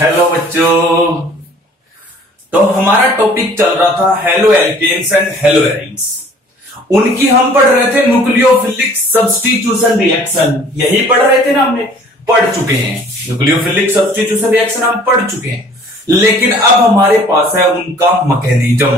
Hello बच्चों। तो हमारा टॉपिक चल रहा था haloalkanes and haloarenes. उनकी हम पढ़ रहे थे न्यूक्लियोफिलिक सब्स्टिट्यूशन रिएक्शन। यही पढ़ रहे थे ना, हमने पढ़ चुके हैं न्यूक्लियोफिलिक सब्स्टिट्यूशन रिएक्शन हम पढ़ चुके हैं। लेकिन अब हमारे पास है उनका मैकेनिज्म,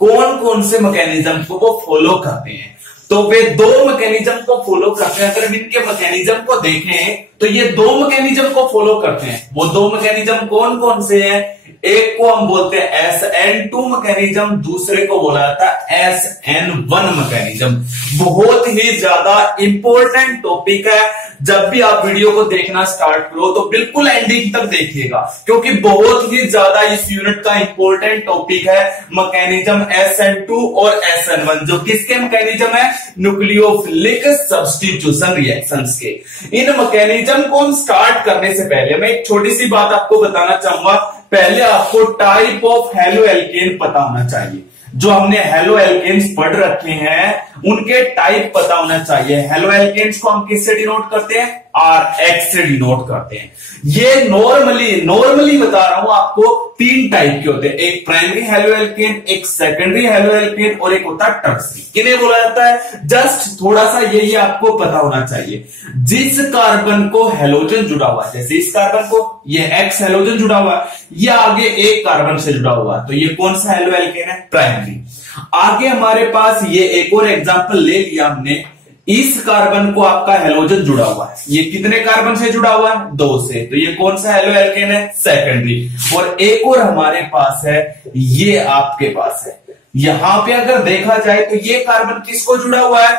कौन कौन से मैकेनिज्म को वो फॉलो करते हैं। तो वे दो मैकेनिज्म को फॉलो करते हैं। अगर इनके मैकेनिज्म को देखें तो ये दो मैकेनिज्म को फॉलो करते हैं। वो दो मैकेनिज्म कौन कौन से हैं? एक को हम बोलते हैं SN2 मैकेनिज्म, दूसरे को बोला जाता है SN1 मैकेनिज्म। बहुत ही ज्यादा इंपॉर्टेंट टॉपिक है। जब भी आप वीडियो को देखना स्टार्ट करो तो बिल्कुल एंडिंग तक देखिएगा, क्योंकि बहुत ही ज्यादा इस यूनिट का इंपॉर्टेंट टॉपिक है मैकेनिज्म SN2 और SN1, जो किसके मैकेनिज्म है? न्यूक्लियोफिलिक सब्स्टिट्यूशन रिएक्शंस के। इन मैकेनिज्म को हम स्टार्ट करने से पहले मैं एक छोटी सी बात आपको बताना चाहूंगा। पहले आपको टाइप ऑफ हेलो एल्केन पता होना चाहिए। जो हमने हेलो एल्केन्स पढ़ रखे हैं उनके टाइप पता होना चाहिए। हेलो एल्केन्स को हम किससे डिनोट करते हैं? RH से डिनोट करते हैं। ये नॉर्मली बता रहा हूं आपको, तीन टाइप के होते हैं। एक प्राइमरी हेलो एल्केन, एक सेकेंडरी हेलो एल्केन और एक होता है टर्सरी। किन्हें बोला जाता है? जस्ट थोड़ा सा ये आपको पता होना चाहिए। जिस कार्बन को हेलोजन जुड़ा हुआ है, जैसे इस कार्बन को ये X हेलोजन जुड़ा हुआ है, ये आगे एक कार्बन से जुड़ा हुआ है, तो ये कौन सा हेलो एल्केन है? प्राइमरी। आगे हमारे पास ये एक और एग्जांपल ले लिया हमने। इस कार्बन को आपका हेलोजन जुड़ा हुआ है, ये कितने कार्बन से जुड़ा हुआ है? 2 से, तो ये कौन सा हेलो एल्केन है? सेकेंडरी। और एक और हमारे पास है, ये आपके पास है। यहां पे अगर देखा जाए तो ये कार्बन किसको जुड़ा हुआ है?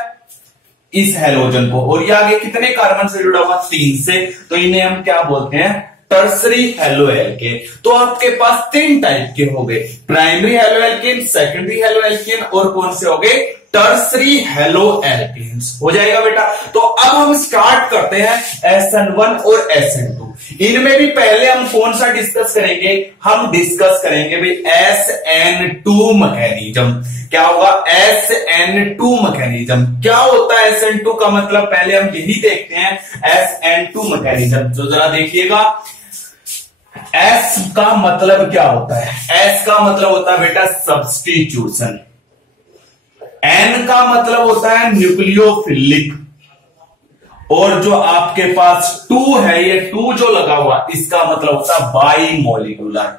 इस हेलोजन को। और ये आगे कितने कार्बन से जुड़ा हुआ? 3 से, तो इन्हें हम क्या बोलते हैं? Tertiary halo alkane. तो आपके पास 3 टाइप के हो गए, primary halo alkane, secondary halo alkane और कौन से हो गए? Tertiary halo alkanes. हो जाएगा बेटा। तो अब हम स्टार्ट करते हैं SN1 और SN2। इनमें भी पहले हम कौन सा डिस्कस करेंगे? हम डिस्कस करेंगे भाई SN2 मैकेनिज्म। क्या होगा? SN2 mechanism. क्या होता है SN2 का मतलब? पहले हम यही देखते हैं SN2 मैकेनिज्म। तो जरा देखिएगा, S का मतलब क्या होता है? S का मतलब होता है बेटा सब्स्टिट्यूशन। N का मतलब होता है न्यूक्लियोफिलिक। और जो आपके पास 2 है, ये 2 जो लगा हुआ, इसका मतलब होता है बाई मॉलिक्यूलर।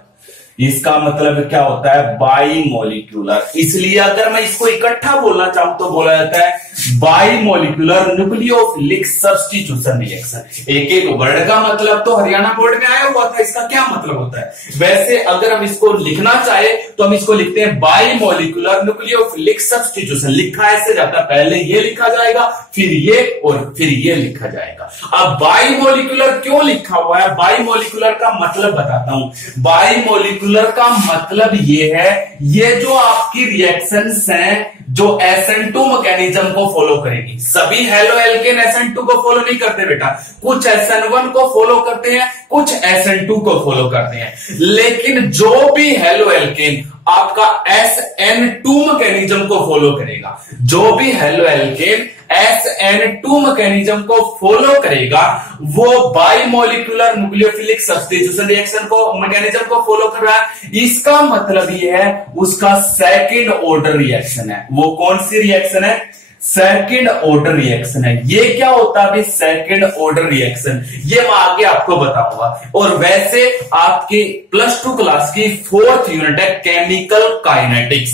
इसका मतलब क्या होता है? By molecular. इसलिए अगर मैं इसको इकट्ठा बोलना चाहूं तो बोला जाता है by molecular nucleophilic substitution reaction. एक एक वर्ड का मतलब तो हरियाणा बोर्ड में आया हुआ था, इसका क्या मतलब होता है। वैसे अगर हम इसको लिखना चाहे तो हम इसको लिखते हैं बाई मॉलिक्यूलर न्यूक्लियोफिलिक सब्स्टिट्यूशन। लिखा ऐसे जाता है, पहले ये लिखा जाएगा, फिर ये और फिर ये लिखा जाएगा। अब बाई मॉलिक्यूलर क्यों लिखा हुआ है? बाई मॉलिक्यूलर का मतलब बताता हूं। बाई मॉलिक्यूलर का मतलब ये है, ये जो आपकी रिएक्शंस हैं जो SN2 मैकेनिज्म को फॉलो करेगी। सभी हेलो एल्केन SN2 को फॉलो नहीं करते बेटा, कुछ SN1 को फॉलो करते हैं, कुछ SN2 को फॉलो करते हैं। लेकिन जो भी हेलो एल्केन आपका SN2 मैकेनिज्म को फॉलो करेगा, जो भी हेलो एल्केन SN2 मैकेनिज्म को फॉलो करेगा, वो by molecular nucleophilic substitution reaction को मैकेनिज्म को फॉलो कर रहा है। इसका मतलब ये है उसका सेकंड ऑर्डर रिएक्शन है। वो कौन सी रिएक्शन है? सेकंड ऑर्डर रिएक्शन है। ये क्या होता है? सेकंड ऑर्डर रिएक्शन, ये मैं आगे आपको बताऊंगा। और वैसे आपकी +2 क्लास की 4th यूनिट है केमिकल काइनेटिक्स,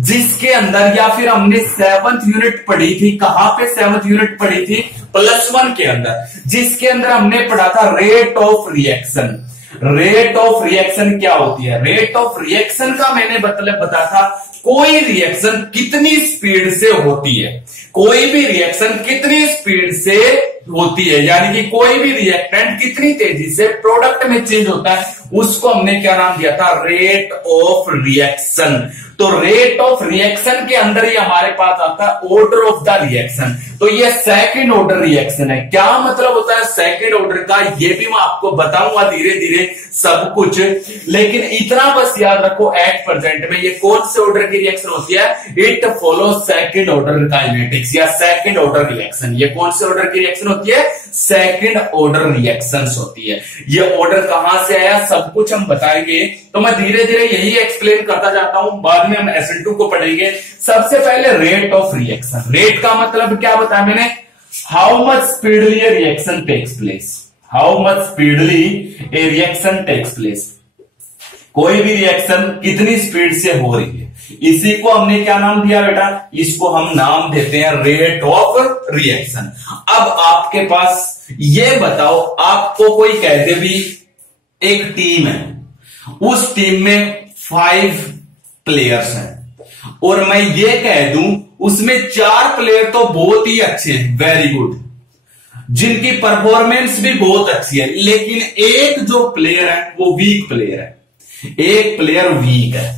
जिसके अंदर, या फिर हमने 7th यूनिट पढ़ी थी। कहां पे 7th यूनिट पढ़ी थी? +1 के अंदर, जिसके अंदर हमने पढ़ा था rate of reaction. Rate of reaction क्या होती है? रेट ऑफ रिएक्शन का मैंने मतलब बताया था, कोई रिएक्शन कितनी स्पीड से होती है, कोई भी रिएक्शन कितनी स्पीड से होती है, यानी कि कोई भी रिएक्टेंट कितनी तेजी से प्रोडक्ट में चेंज होता है, उसको हमने क्या नाम दिया था? Rate of reaction. तो रेट ऑफ रिएक्शन के अंदर ही हमारे पास आता है ऑर्डर ऑफ द रिएक्शन। तो ये सेकंड ऑर्डर रिएक्शन है। क्या मतलब होता है सेकंड ऑर्डर का? ये भी मैं आपको बताऊंगा धीरे धीरे सब कुछ, लेकिन इतना बस याद रखो एट प्रेजेंट में ये कौन से ऑर्डर की रिएक्शन होती है? It follow second order kinetics या सेकंड ऑर्डर रिएक्शन। ये कौन से ऑर्डर की रिएक्शन होती है, सेकंड ऑर्डर रिएक्शंस होती है। ये ऑर्डर कहां से आया सब कुछ हम बताएंगे, तो मैं धीरे धीरे यही एक्सप्लेन करता जाता हूं, बाद में हम SN2 को पढ़ेंगे। सबसे पहले रेट ऑफ रिएक्शन। रेट का मतलब क्या बताया मैंने, how much speedly a reaction takes place, how much speedly a reaction takes place, कोई भी रिएक्शन कितनी स्पीड से हो रही है, इसी को हमने क्या नाम दिया बेटा, इसको हम नाम देते हैं रेट ऑफ रिएक्शन। अब आपके पास ये बताओ, आपको कोई कह दे भी एक टीम है, उस टीम में 5 प्लेयर्स हैं और मैं ये कह दूं उसमें 4 प्लेयर तो बहुत ही अच्छे हैं, वेरी गुड, जिनकी परफॉर्मेंस भी बहुत अच्छी है, लेकिन एक जो प्लेयर है वो वीक प्लेयर है, एक प्लेयर वीक है।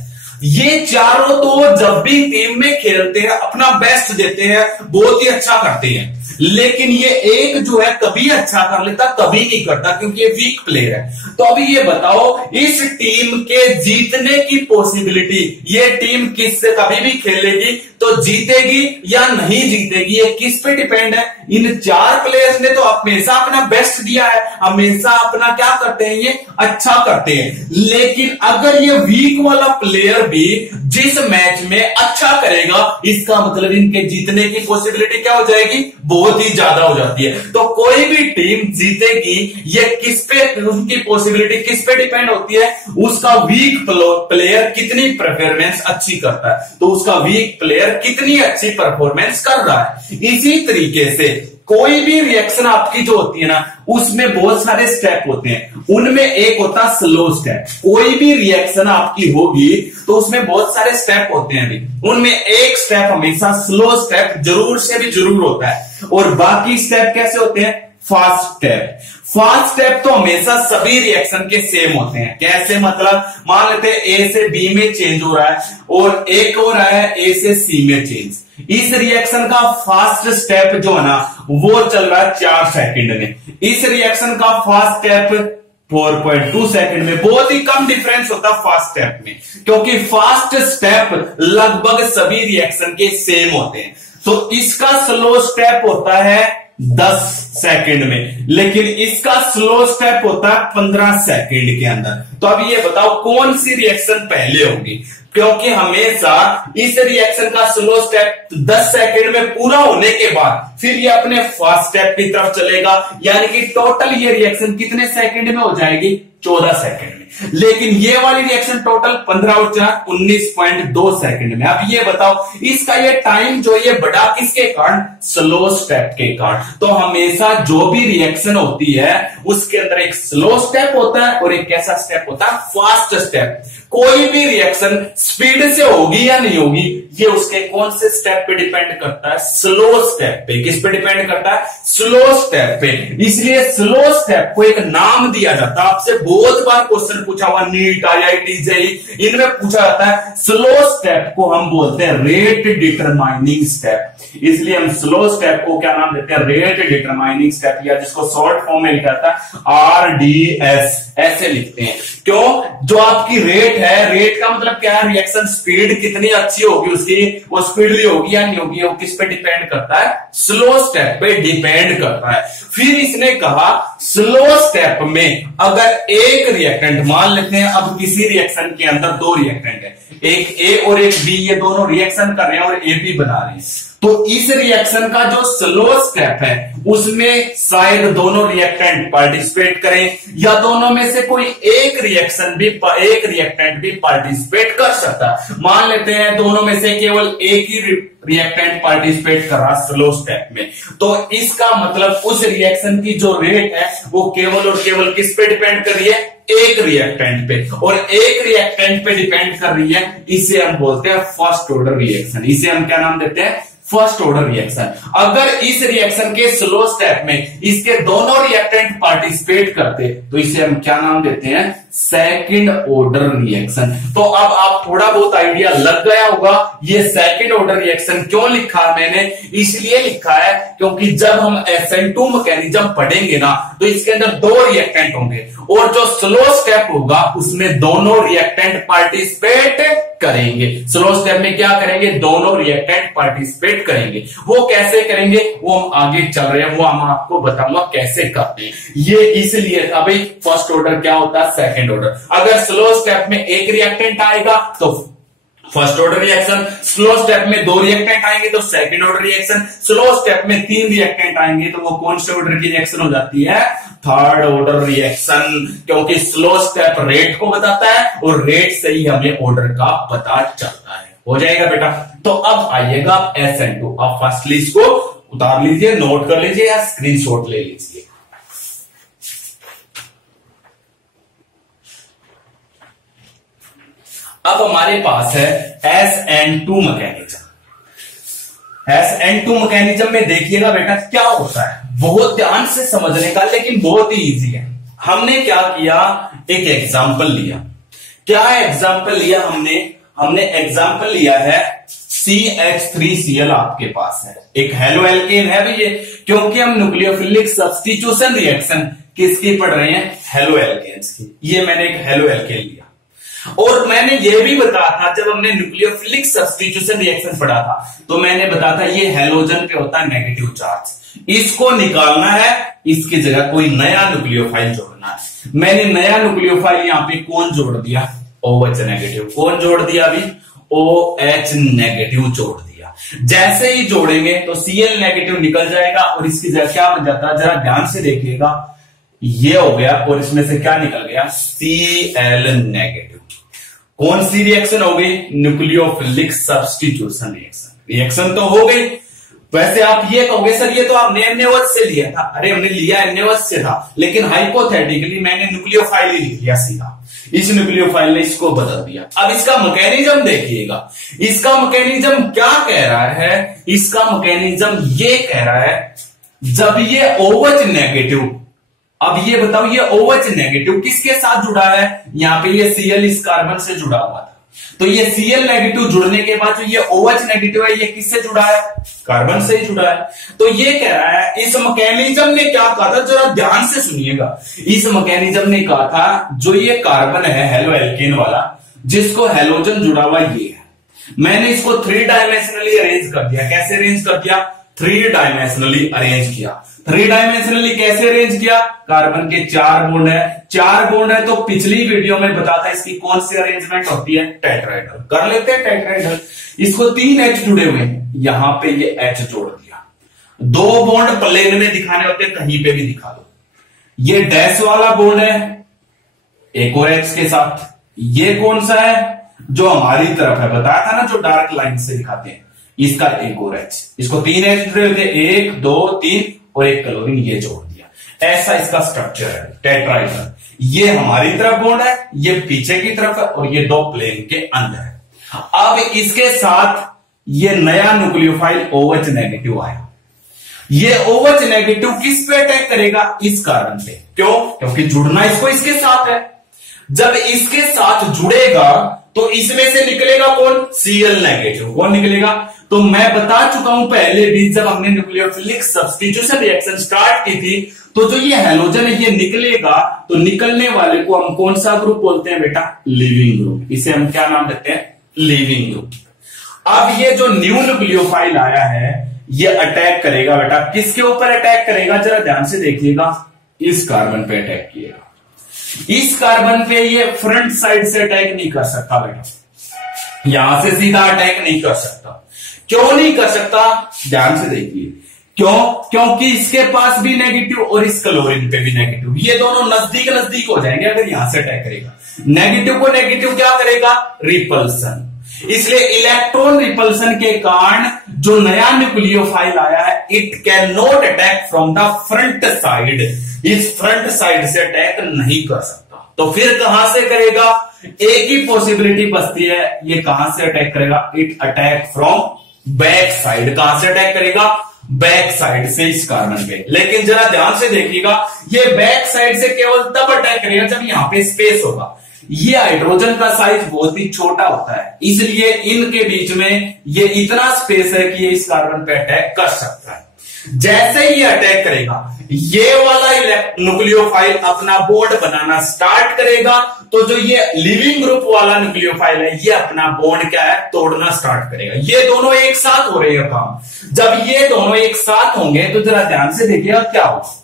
ये चारों तो जब भी टीम में खेलते हैं अपना बेस्ट देते हैं, बहुत ही अच्छा करते हैं, लेकिन ये एक जो है कभी अच्छा कर लेता कभी नहीं करता, क्योंकि ये वीक प्लेयर है। तो अभी ये बताओ इस टीम के जीतने की पॉसिबिलिटी, ये टीम किससे कभी भी खेलेगी तो जीतेगी या नहीं जीतेगी, ये किस पे डिपेंड है, इन 4 प्लेयर्स ने तो हमेशा अपना बेस्ट दिया है, हमेशा अपना क्या करते हैं, ये अच्छा करते हैं। लेकिन अगर ये वीक वाला प्लेयर भी जिस मैच में अच्छा करेगा, इसका मतलब इनके जीतने की पॉसिबिलिटी क्या हो जाएगी, बहुत ही ज्यादा हो जाती है। तो कोई भी टीम जीतेगी, ये किस पे, उसकी पॉसिबिलिटी किस पे डिपेंड होती है, उसका वीक प्लेयर कितनी परफॉर्मेंस अच्छी करता है, तो उसका वीक प्लेयर कितनी अच्छी परफॉर्मेंस कर रहा है। इसी तरीके से कोई भी रिएक्शन आपकी जो होती है ना, उसमें बहुत सारे स्टेप होते हैं, उनमें एक होता है स्लो स्टेप। कोई भी रिएक्शन आपकी होगी तो उसमें बहुत सारे स्टेप होते हैं, उनमें एक स्टेप हमेशा स्लो स्टेप जरूर से भी जरूर होता है, और बाकी स्टेप कैसे होते हैं, फास्ट स्टेप। फास्ट स्टेप तो हमेशा सभी रिएक्शन के सेम होते हैं। कैसे मतलब, मान लेते हैं ए से बी में चेंज हो रहा है और एक हो रहा है ए से सी में चेंज, इस रिएक्शन का फास्ट स्टेप जो है ना वो चल रहा है 4 सेकंड में, इस रिएक्शन का फास्ट स्टेप 4.2 सेकंड में। बहुत ही कम डिफरेंस होता है फास्ट स्टेप में, क्योंकि फास्ट स्टेप लगभग सभी रिएक्शन के सेम होते हैं। तो इसका स्लो स्टेप होता है 10 सेकंड में, लेकिन इसका स्लो स्टेप होता है 15 सेकंड के अंदर। तो अब ये बताओ कौन सी रिएक्शन पहले होगी, क्योंकि हमेशा इस रिएक्शन का स्लो स्टेप 10 सेकंड में पूरा होने के बाद फिर ये अपने फास्ट स्टेप की तरफ चलेगा, यानी कि टोटल ये रिएक्शन कितने सेकंड में हो जाएगी, 14 सेकंड में। लेकिन ये वाली रिएक्शन टोटल 15 और 4 19.2 सेकंड में। अब ये बताओ इसका ये टाइम जो ये बढ़ा किसके कारण, स्लो स्टेप के कारण। तो हमेशा जो भी रिएक्शन होती है उसके अंदर एक स्लो स्टेप होता है और एक कैसा स्टेप होता है, फास्ट स्टेप। कोई भी रिएक्शन स्पीड से होगी या नहीं होगी, ये उसके कौन से स्टेप पे डिपेंड करता है, स्लो स्टेप पे। किस पे डिपेंड करता है, स्लो स्टेप पे। इसलिए स्लो स्टेप को एक नाम दिया जाता है। आपसे बहुत बार क्वेश्चन पूछा हुआ, नीट, IIT, JEE, इनमें पूछा जाता है। स्लो स्टेप को हम बोलते हैं रेट डिटरमाइनिंग स्टेप। इसलिए हम स्लो स्टेप को क्या नाम देते हैं, रेट डिटरमाइनिंग स्टेप, या जिसको शॉर्ट फॉर्म में लिखा जाता है RDS, ऐसे लिखते हैं। क्यों, जो आपकी रेट है, रेट का मतलब क्या है, रिएक्शन स्पीड कितनी अच्छी होगी उसकी, वो स्पीडली होगी या नहीं होगी, वो किस पे डिपेंड करता है, स्लो स्टेप पे डिपेंड करता है। फिर इसने कहा स्लो स्टेप में अगर एक रिएक्टेंट, मान लेते हैं अब किसी रिएक्शन के अंदर 2 रिएक्टेंट है, एक ए और एक बी, ये दोनों रिएक्शन कर रहे हैं और AB बना रहे हैं, तो इस रिएक्शन का जो स्लो स्टेप है उसमें शायद दोनों रिएक्टेंट पार्टिसिपेट करें, या दोनों में से कोई एक रिएक्टेंट भी पार्टिसिपेट कर सकता है। मान लेते हैं दोनों में से केवल एक ही रिएक्टेंट पार्टिसिपेट कर रहा स्लो स्टेप में, तो इसका मतलब उस रिएक्शन की जो रेट है वो केवल और केवल किस पे डिपेंड कर रही है, एक रिएक्टेंट पे, और एक रिएक्टेंट पे डिपेंड कर रही है। इसे हम बोलते हैं फर्स्ट ऑर्डर रिएक्शन। इसे हम क्या नाम देते हैं, फर्स्ट ऑर्डर रिएक्शन। अगर इस रिएक्शन के स्लो स्टेप में इसके दोनों रिएक्टेंट पार्टिसिपेट करते तो इसे हम क्या नाम देते हैं, सेकंड ऑर्डर रिएक्शन। तो अब आप थोड़ा बहुत आइडिया लग गया होगा ये सेकंड ऑर्डर रिएक्शन क्यों लिखा है मैंने। इसलिए लिखा है क्योंकि जब हम SN2 मैकेनिज्म पढ़ेंगे ना तो इसके अंदर 2 रिएक्टेंट होंगे और जो स्लो स्टेप होगा उसमें दोनों रिएक्टेंट पार्टिसिपेट करेंगे। स्लो स्टेप में क्या करेंगे, दोनों रिएक्टेंट पार्टिसिपेट करेंगे। वो कैसे करेंगे वो हम आगे चल रहे हैं, वो हम आपको बताऊंगा कैसे करते हैं। ये इसलिए था भाई फर्स्ट ऑर्डर क्या होता है, सेकंड ऑर्डर। अगर स्लो स्टेप में एक रिएक्टेंट आएगा तो first order reaction, slow step में 2 रिएक्टेंट आएंगे तो second order reaction, slow step में 3 रिएक्टेंट आएंगे तो वो कौन से ऑर्डर की रिएक्शन हो जाती है, थर्ड ऑर्डर रिएक्शन। क्योंकि स्लो स्टेप रेट को बताता है और रेट से ही हमें ऑर्डर का पता चलता है। हो जाएगा बेटा। तो अब आइएगा SN2। अब फर्स्टली इसको उतार लीजिए, नोट कर लीजिए या स्क्रीनशॉट ले लीजिए। अब हमारे पास है SN2 मैकेनिज्म। SN2 मैकेनिज्म में देखिएगा बेटा क्या होता है, बहुत ध्यान से समझने का, लेकिन बहुत ही इजी है। हमने क्या किया, एक एग्जांपल लिया। क्या एग्जांपल लिया हमने एग्जांपल लिया है CH3Cl आपके पास है, एक हेलो एल्केन है भी ये, क्योंकि हम न्यूक्लियोफिलिक सब्स्टिट्यूशन रिएक्शन किसकी पढ़ रहे हैं, हेलो एल्केन्स की। ये मैंने एक हेलो एल्केन लिया और मैंने ये भी बताया था जब हमने न्यूक्लियोफिलिक सब्स्टिट्यूशन रिएक्शन पढ़ा था तो मैंने बताया था ये हेलोजन पे होता है नेगेटिव चार्ज, इसको निकालना है, इसकी जगह कोई नया न्यूक्लियोफाइल जोड़ना है। मैंने नया न्यूक्लियोफाइल यहां पे कौन जोड़ दिया, OH नेगेटिव। कौन जोड़ दिया अभी, OH नेगेटिव जोड़ दिया। जैसे ही जोड़ेंगे तो Cl नेगेटिव निकल जाएगा और इसकी जगह क्या बन जाता है, जरा ध्यान से देखिएगा, ये हो गया और इसमें से क्या निकल गया, Cl नेगेटिव। कौन सी रिएक्शन हो गई, न्यूक्लियोफिलिक सब्स्टिट्यूशन रिएक्शन। रिएक्शन तो हो गई। वैसे आप ये कहोगे सर ये तो आपने NaOH से लिया था, अरे हमने लिया NaOH से था, लेकिन हाइपोथेटिकली मैंने न्यूक्लियोफाइल ही लिख लिया सीधा। इस न्यूक्लियोफाइल ने इसको बदल दिया। अब इसका मैकेनिज्म देखिएगा, इसका मैकेनिज्म क्या कह रहा है, इसका मैकेनिज्म ये कह रहा है जब ये OH नेगेटिव, अब ये बताओ ये OH नेगेटिव किसके साथ जुड़ा है, यहां पे ये Cl इस कार्बन से जुड़ा हुआ था, तो ये Cl नेगेटिव जुड़ने के बाद जो ये OH नेगेटिव है ये किससे जुड़ा है, कार्बन से ही जुड़ा है। तो ये कह रहा है इस मैकेनिज्म ने क्या कहा था, जरा ध्यान से सुनिएगा। इस मैकेनिज्म ने कहा था जो ये कार्बन है हेलो एल्केन वाला, जिसको हेलोजन जुड़ा हुआ ये है, मैंने इसको 3 डायमेंशनली अरेंज कर दिया। कैसे अरेंज कर दिया, 3 डायमेंशनली अरेंज किया। 3 डायमेंशनली कैसे अरेंज किया, कार्बन के 4 बॉन्ड है, 4 बॉन्ड है तो पिछली वीडियो में बताता इसकी कौन सी अरेंजमेंट होती है, टेट्राहेड्रल। कर लेते हैं टेट्राहेड्रल। इसको 3 H जुड़े हुए हैं, यहां पे ये H जोड़ दिया। 2 बॉन्ड प्लेन में दिखाने होते, कहीं पे भी दिखा दो। ये डैश वाला बॉन्ड है एक और H के साथ, ये कौन सा है जो हमारी तरफ है, बताया था ना जो डार्क लाइन से दिखाते हैं, इसका एक और H। इसको 3 H जुड़े हुए, 1 2 3 और एक क्लोरीन ये जोड़ दिया। ऐसा इसका स्ट्रक्चर है टेट्राहेड्रल। ये हमारी तरफ बॉन्ड है, ये पीछे की तरफ है और ये 2 प्लेन के अंदर है। अब इसके साथ ये नया न्यूक्लियोफाइल OH नेगेटिव आया। ये OH नेगेटिव किस पे अटैक करेगा, इस कार्बन पे। क्यों, क्योंकि जुड़ना इसको इसके साथ है। जब इसके साथ जुड़ेगा तो इसमें से निकलेगा कौन, Cl नेगेटिव। कौन निकलेगा, तो मैं बता चुका हूं पहले भी जब हमने न्यूक्लियोफिलिक सब्स्टिट्यूशन रिएक्शन स्टार्ट की थी, तो जो ये हेलोजन है ये निकलेगा, तो निकलने वाले को हम कौन सा ग्रुप बोलते हैं बेटा, लीविंग ग्रुप। इसे हम क्या नाम देते हैं, लीविंग ग्रुप। अब ये जो न्यू न्यूक्लियोफाइल आया है ये अटैक करेगा बेटा, किसके ऊपर अटैक करेगा, जरा ध्यान से देखिएगा, इस कार्बन पे अटैक किएगा। इस कार्बन पे ये फ्रंट साइड से अटैक नहीं कर सकता बेटा, यहां से सीधा अटैक नहीं कर सकता। क्यों नहीं कर सकता, ध्यान से देखिए, क्यों, क्योंकि इसके पास भी नेगेटिव और इस क्लोरीन पे भी नेगेटिव, ये दोनों नजदीक नजदीक हो जाएंगे अगर यहां से अटैक करेगा। नेगेटिव को नेगेटिव क्या करेगा, रिपल्सन। इसलिए इलेक्ट्रॉन रिपल्सन के कारण जो नया न्यूक्लियोफाइल आया है, it can not attack from the front side, इस फ्रंट साइड से अटैक नहीं कर सकता। तो फिर कहां से करेगा, एक ही पॉसिबिलिटी बचती है, ये कहां से अटैक करेगा, it attack from back side. कहां से अटैक करेगा, बैक साइड से इस कार्बन पे। लेकिन जरा ध्यान से देखिएगा, ये बैक साइड से केवल तब अटैक करेगा जब यहां पे स्पेस होगा। ये हाइड्रोजन का साइज बहुत ही छोटा होता है, इसलिए इनके बीच में ये इतना स्पेस है कि ये इस कार्बन पे अटैक कर सकता है। जैसे ही ये अटैक करेगा, ये वाला न्यूक्लियोफाइल अपना बॉन्ड बनाना स्टार्ट करेगा, तो जो ये लिविंग ग्रुप वाला न्यूक्लियोफाइल है ये अपना बॉन्ड क्या है, तोड़ना स्टार्ट करेगा। ये दोनों एक साथ हो रहे हैं काम। जब ये दोनों एक साथ होंगे तो जरा ध्यान से देखिएगा क्या होगा।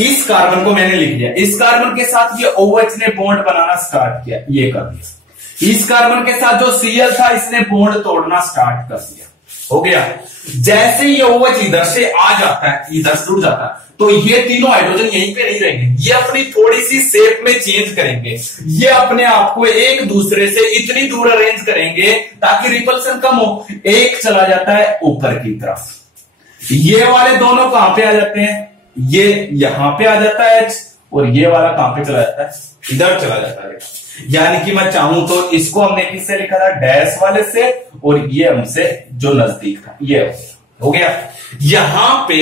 इस कार्बन को मैंने लिख दिया, इस कार्बन के साथ ये OH ने बॉन्ड बनाना स्टार्ट किया, ये कर दिया। इस कार्बन के साथ जो Cl था इसने बॉन्ड तोड़ना स्टार्ट कर दिया, हो गया। जैसे ये OH इधर से आ जाता है, इधर से जुड़ जाता है, तो ये तीनों हाइड्रोजन यहीं पे नहीं रहेंगे, ये अपनी थोड़ी सी शेप में चेंज करेंगे। ये अपने आप को एक दूसरे से इतनी दूर अरेंज करेंगे ताकि रिपल्सन कम हो। एक चला जाता है ऊपर की तरफ, ये वाले दोनों कहां पे आ जाते हैं, ये यहां पे आ जाता है H, और ये वाला कहां पे चला जाता है, इधर चला जाता है। यानी कि मैं चाहूं तो इसको हमने किससे लिखा था, डैश वाले से, और ये हमसे जो नजदीक था ये हो गया। यहां पे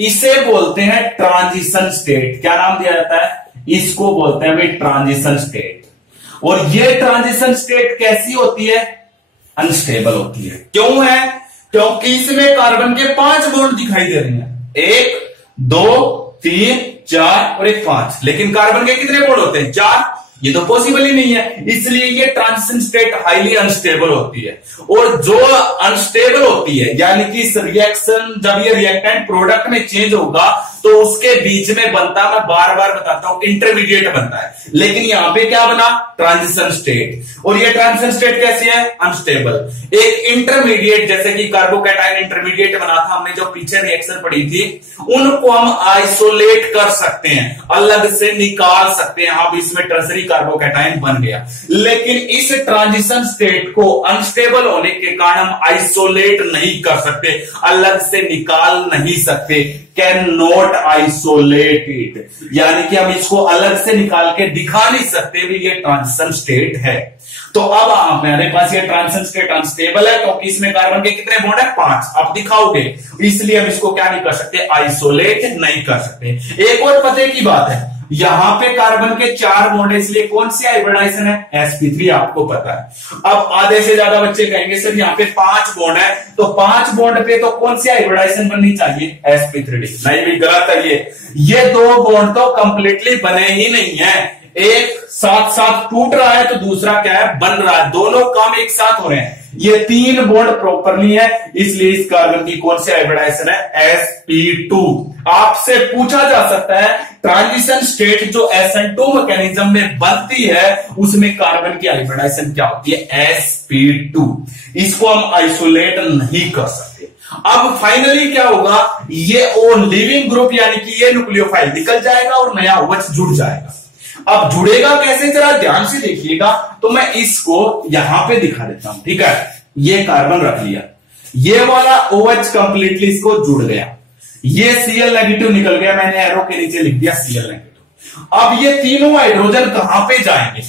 इसे बोलते हैं ट्रांजिशन स्टेट। क्या नाम दिया जाता है, इसको बोलते हैं भाई ट्रांजिशन स्टेट। और ये ट्रांजिशन स्टेट कैसी होती है, अनस्टेबल होती है। क्यों है, क्योंकि इसमें कार्बन के 5 बॉन्ड दिखाई दे रहे हैं, 1 2 3 4 और 1 5, लेकिन कार्बन के कितने बॉन्ड होते हैं, 4। ये तो पॉसिबल ही नहीं है, इसलिए ये ट्रांजिशन स्टेट हाईली अनस्टेबल होती है। और जो अनस्टेबल होती है, यानी कि इस रिएक्शन जब ये रिएक्टेंट प्रोडक्ट में चेंज होगा तो उसके बीच में बनता, मैं बार बार बताता हूं, इंटरमीडिएट बनता है। लेकिन यहां पे क्या बना, ट्रांजिशन स्टेट। और ये ट्रांजिशन स्टेट कैसी है, अनस्टेबल। एक इंटरमीडिएट जैसे कि कार्बोकैटायन इंटरमीडिएट बना था हमने जो पीछे रिएक्शन पढ़ी थी, उनको हम आइसोलेट कर सकते हैं, अलग से निकाल सकते हैं। अब इसमें टर्सरी कार्बोकैटायन बन गया। लेकिन इस ट्रांजिशन स्टेट को अनस्टेबल होने के कारण हम आइसोलेट नहीं कर सकते, अलग से निकाल नहीं सकते। कैन नॉट आइसोलेट इट, यानी कि हम इसको अलग से निकाल के दिखा नहीं सकते भी ये ट्रांजिशन स्टेट है। तो अब हमारे पास ये ट्रांजिशन स्टेट अनस्टेबल है क्योंकि इसमें कार्बन के कितने बॉन्ड है, 5। आप दिखाओगे, इसलिए हम इसको क्या नहीं कर सकते, आइसोलेट नहीं कर सकते। एक और पते की बात है, यहां पे कार्बन के 4 बॉन्ड है, इसलिए कौन सी हाइब्रिडाइजेशन है, sp3, आपको पता है। अब आधे से ज्यादा बच्चे कहेंगे सर यहाँ पे 5 बॉन्ड है, तो 5 बॉन्ड पे तो कौन सी हाइब्रिडाइजेशन बननी चाहिए, sp3d। नहीं भी गलत है, ये 2 बॉन्ड तो कंप्लीटली बने ही नहीं है। एक साथ साथ टूट रहा है तो दूसरा क्या है, बन रहा है। दोनों काम एक साथ हो रहे हैं। ये 3 बॉन्ड प्रॉपरली है, इसलिए इस कार्बन की कौन सी हाइब्रिडाइजेशन है, sp2। आपसे पूछा जा सकता है ट्रांजिशन स्टेट जो SN2 मैकेनिज्म में बनती है उसमें कार्बन की हाइब्रिडाइजेशन क्या होती है, sp2। इसको हम आइसोलेट नहीं कर सकते। अब फाइनली क्या होगा, ये ओ लिविंग ग्रुप यानी कि ये न्यूक्लियोफाइल निकल जाएगा और नया OH जुड़ जाएगा। अब जुड़ेगा कैसे, जरा ध्यान से देखिएगा। तो मैं इसको यहां पे दिखा देता हूं, ठीक है। ये कार्बन रख लिया, ये वाला OH कंप्लीटली इसको जुड़ गया, ये Cl नेगेटिव निकल गया, मैंने एरो के नीचे लिख दिया Cl नेगेटिव। अब ये तीनों हाइड्रोजन कहां पे जाएंगे,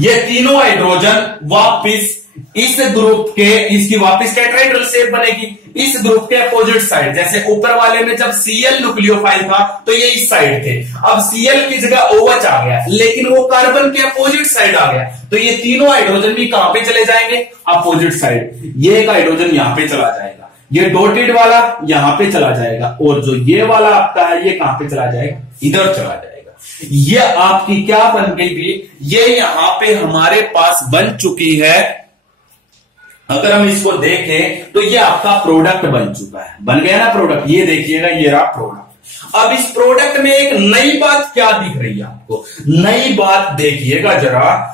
ये तीनों हाइड्रोजन वापिस इस ग्रुप के, इसकी वापिस टेट्राहेड्रल शेप बनेगी, इस ग्रुप के अपोजिट साइड। जैसे ऊपर वाले में जब Cl न्यूक्लियोफाइल था तो ये इस साइड थे, अब Cl की जगह OH आ गया, लेकिन वो कार्बन के अपोजिट साइड आ गया, तो ये तीनों हाइड्रोजन भी कहां पे चले जाएंगे, अपोजिट साइड। ये एक हाइड्रोजन यहां पे चला जाएगा, ये डॉटेड वाला यहां पे चला जाएगा, और जो ये वाला आपका है ये कहां पे चला जाएगा, इधर चला जाएगा। ये आपकी क्या बन गई थी, ये यहां पे हमारे पास बन चुकी है। अगर हम इसको देखें तो ये आपका प्रोडक्ट बन चुका है, बन गया ना प्रोडक्ट। ये देखिएगा, ये रहा प्रोडक्ट। अब इस प्रोडक्ट में एक नई बात क्या दिख रही है आपको, नई बात देखिएगा जरा।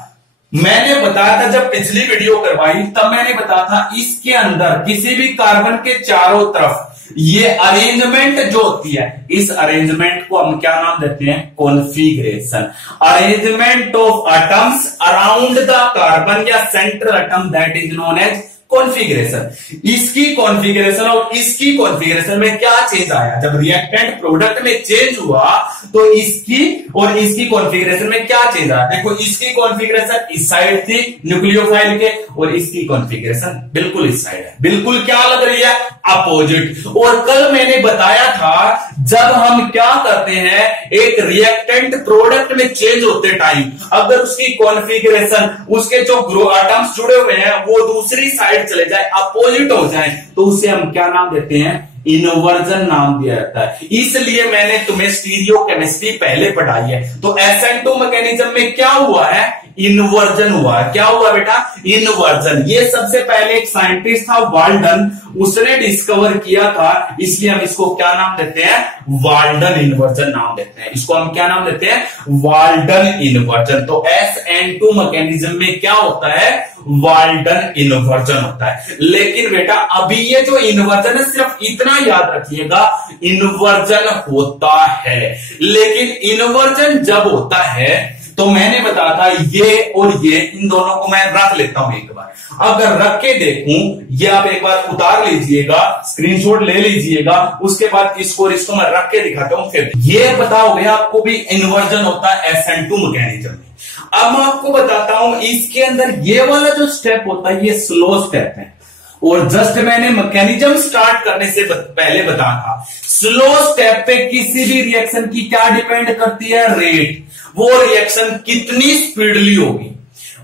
मैंने बताया था जब पिछली वीडियो करवाई तब मैंने बताया था इसके अंदर किसी भी कार्बन के चारों तरफ ये अरेंजमेंट जो होती है, इस अरेंजमेंट को हम क्या नाम देते हैं, configuration. Arrangement of atoms around the carbon या central atom, that is known as configuration. इसकी कॉन्फिगरेशन और इसकी कॉन्फिगरेशन में क्या चेंज आया, जब रिएक्टेंट प्रोडक्ट में चेंज हुआ तो इसकी और इसकी कॉन्फिगरेशन में क्या चेंज आया। देखो, इसकी कॉन्फिगरेशन इस साइड थी न्यूक्लियोफाइल के, और इसकी कॉन्फिगरेशन बिल्कुल इस साइड है, बिल्कुल क्या लग रही है, अपोजिट। और कल मैंने बताया था जब हम क्या करते हैं, एक रिएक्टेंट प्रोडक्ट में चेंज होते टाइम अगर उसकी कॉन्फिगरेशन, उसके जो एटम्स जुड़े हुए हैं वो दूसरी साइड चले जाए, अपोजिट हो जाए, तो उसे हम क्या नाम देते हैं, इन्वर्जन नाम दिया जाता है। इसलिए मैंने तुम्हें स्टीरियो केमिस्ट्री पहले पढ़ाई है। तो SN2 मैकेनिज्म में क्या हुआ है, इन्वर्जन हुआ है। क्या हुआ बेटा, इन्वर्जन। ये सबसे पहले एक साइंटिस्ट था वाल्डन, उसने डिस्कवर किया था, इसलिए हम इसको क्या नाम देते हैं, वाल्डन इन्वर्जन नाम देते हैं। इसको हम क्या नाम देते हैं, वाल्डन इन्वर्जन। तो SN2 मैकेनिज्म में क्या होता है, वाल्डन इन्वर्जन होता है। लेकिन बेटा अभी ये जो इन्वर्जन है, सिर्फ इतना याद रखिएगा, इन्वर्जन होता है। लेकिन इन्वर्जन जब होता है तो मैंने बताया था ये और ये, इन दोनों को मैं रख लेता हूं एक बार। अगर रख के देखूं, ये आप एक बार उतार लीजिएगा, स्क्रीनशॉट ले लीजिएगा, उसके बाद इसको मैं रख के दिखाता हूं। फिर ये पता हो गया आपको भी इन्वर्जन होता है SN2 मैकेनिज्म में। अब मैं आपको बताता हूं, इसके अंदर ये वाला जो स्टेप होता है, ये स्लो स्टेप है। और जस्ट मैंने मैकेनिज्म स्टार्ट करने से पहले बताया था, स्लो स्टेप पे किसी भी रिएक्शन की क्या डिपेंड करती है, रेट। वो रिएक्शन कितनी स्पीडली होगी